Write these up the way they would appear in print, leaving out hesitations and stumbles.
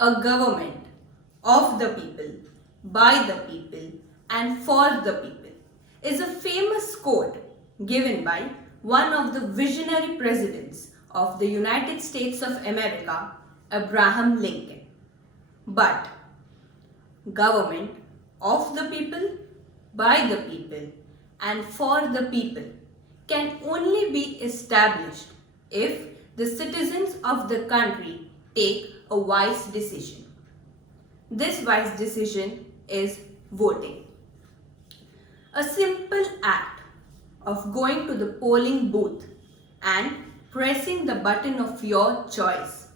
A government of the people, by the people, and for the people is a famous quote given by one of the visionary presidents of the United States of America, Abraham Lincoln. But government of the people, by the people, and for the people can only be established if the citizens of the country take a wise decision. This wise decision is voting. A simple act of going to the polling booth and pressing the button of your choice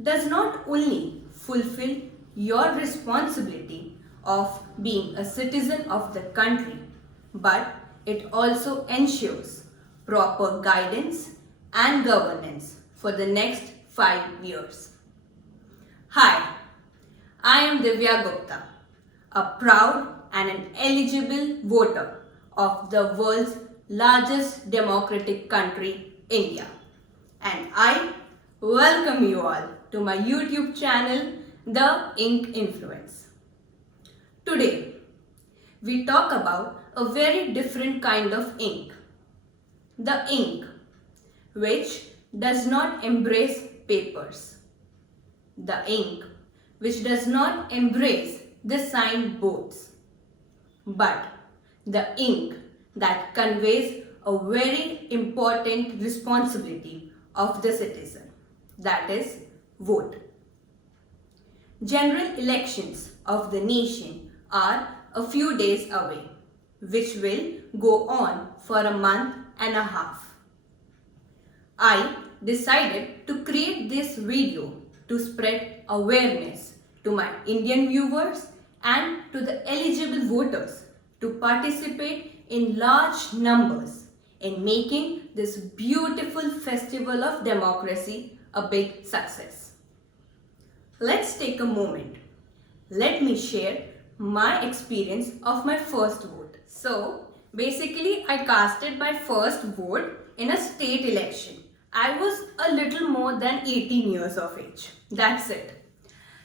does not only fulfill your responsibility of being a citizen of the country, but it also ensures proper guidance and governance for the next 5 years. Hi, I am Divya Gupta, a proud and an eligible voter of the world's largest democratic country, India. And I welcome you all to my YouTube channel, The Ink Influence. Today, we talk about a very different kind of ink. The ink, which does not embrace papers. The ink, which does not embrace the signed boards. But the ink that conveys a very important responsibility of the citizen, that is, vote. General elections of the nation are a few days away, which will go on for a month and a half. I decided to create this video to spread awareness to my Indian viewers and to the eligible voters to participate in large numbers in making this beautiful festival of democracy a big success. Let's take a moment. Let me share my experience of my first vote. So, basically, I casted my first vote in a state election. I was a little more than 18 years of age. That's it.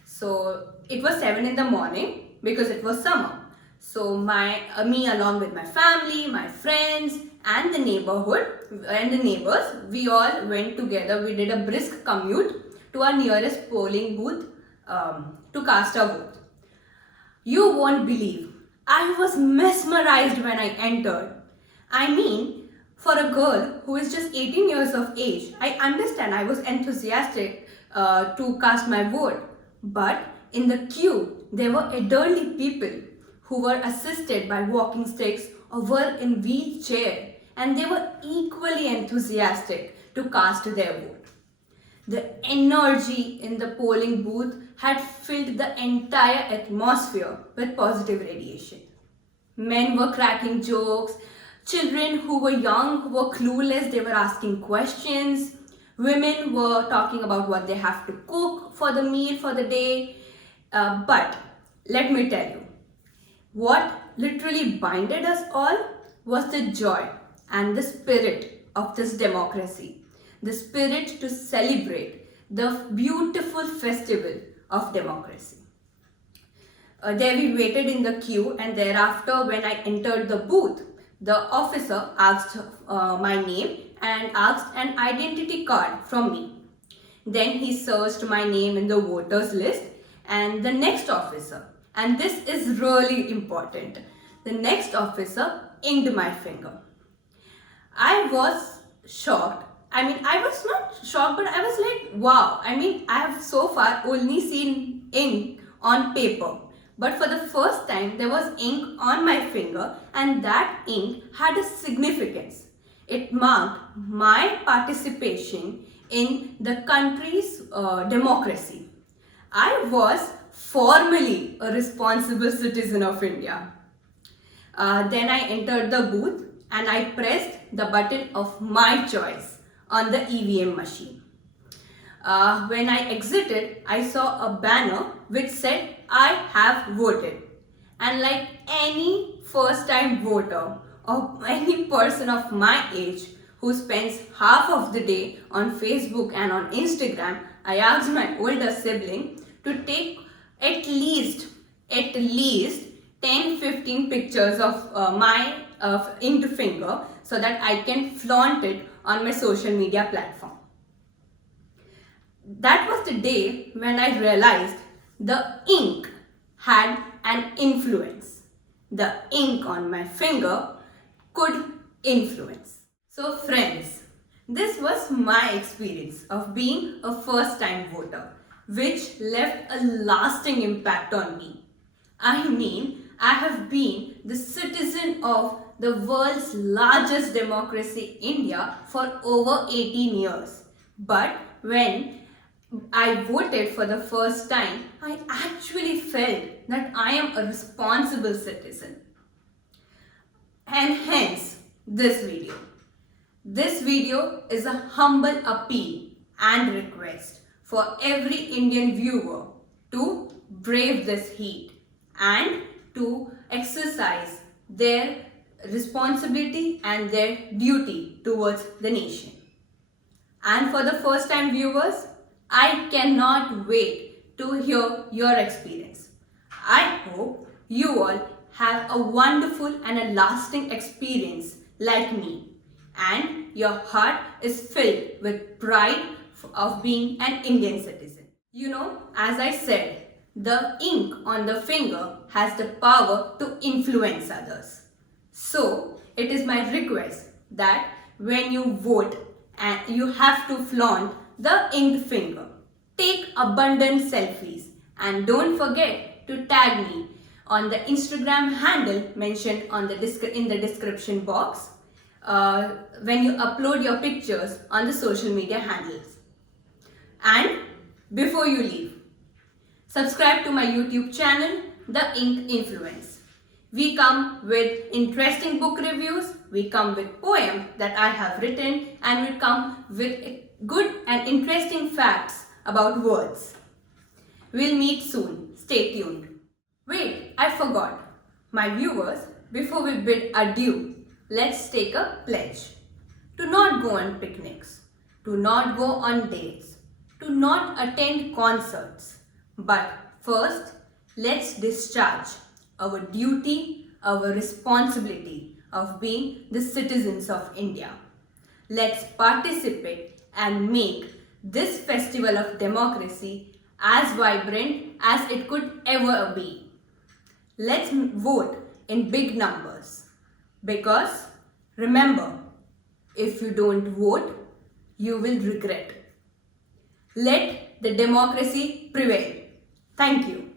So, it was 7 in the morning because it was summer. So, me along with my family, my friends, and the neighborhood and the neighbors, we all went together. We did a brisk commute to our nearest polling booth to cast our vote. You won't believe, I was mesmerized when I entered. I mean, for a girl who is just 18 years of age, I understand I was enthusiastic to cast my vote. But in the queue, there were elderly people who were assisted by walking sticks or were in wheelchair, and they were equally enthusiastic to cast their vote. The energy in the polling booth had filled the entire atmosphere with positive radiation. Men were cracking jokes, children who were young, who were clueless, they were asking questions. Women were talking about what they have to cook for the meal for the day. But let me tell you, what literally binded us all was the joy and the spirit of this democracy. The spirit to celebrate the beautiful festival of democracy. There we waited in the queue, and thereafter when I entered the booth, the officer asked my name and asked an identity card from me. Then he searched my name in the voters list, and the next officer, and this is really important, the next officer inked my finger. I was shocked. I was not shocked, but I was like, wow. I have so far only seen ink on paper. But for the first time, there was ink on my finger, and that ink had a significance. It marked my participation in the country's democracy. I was formally a responsible citizen of India. Then I entered the booth and I pressed the button of my choice on the EVM machine. When I exited, I saw a banner which said, I have voted. And like any first-time voter or any person of my age who spends half of the day on Facebook and on Instagram, I asked my older sibling to take at least 10-15 pictures of my inked finger so that I can flaunt it on my social media platform. That was the day when I realized the ink had an influence. The ink on my finger could influence. So friends, this was my experience of being a first-time voter, which left a lasting impact on me. I mean, I have been the citizen of the world's largest democracy, India, for over 18 years. But when I voted for the first time, I actually felt that I am a responsible citizen. And hence, this video. This video is a humble appeal and request for every Indian viewer to brave this heat and to exercise their responsibility and their duty towards the nation. And for the first time viewers, I cannot wait to hear your experience. I hope you all have a wonderful and a lasting experience like me, and your heart is filled with pride of being an Indian citizen. You know, as I said, the ink on the finger has the power to influence others. So, it is my request that when you vote, and you have to flaunt the inked finger. Take abundant selfies and don't forget to tag me on the Instagram handle mentioned on in the description box when you upload your pictures on the social media handles. And before you leave, subscribe to my YouTube channel, The Ink Influence. We come with interesting book reviews, we come with poems that I have written, and we come with good and interesting facts about words. We'll meet soon. Stay tuned. Wait, I forgot. My viewers, before we bid adieu, let's take a pledge. To not go on picnics, to not go on dates, to not attend concerts. But first, let's discharge our duty, our responsibility of being the citizens of India. Let's participate and make this festival of democracy as vibrant as it could ever be. Let's vote in big numbers, because remember, if you don't vote, you will regret. Let the democracy prevail. Thank you.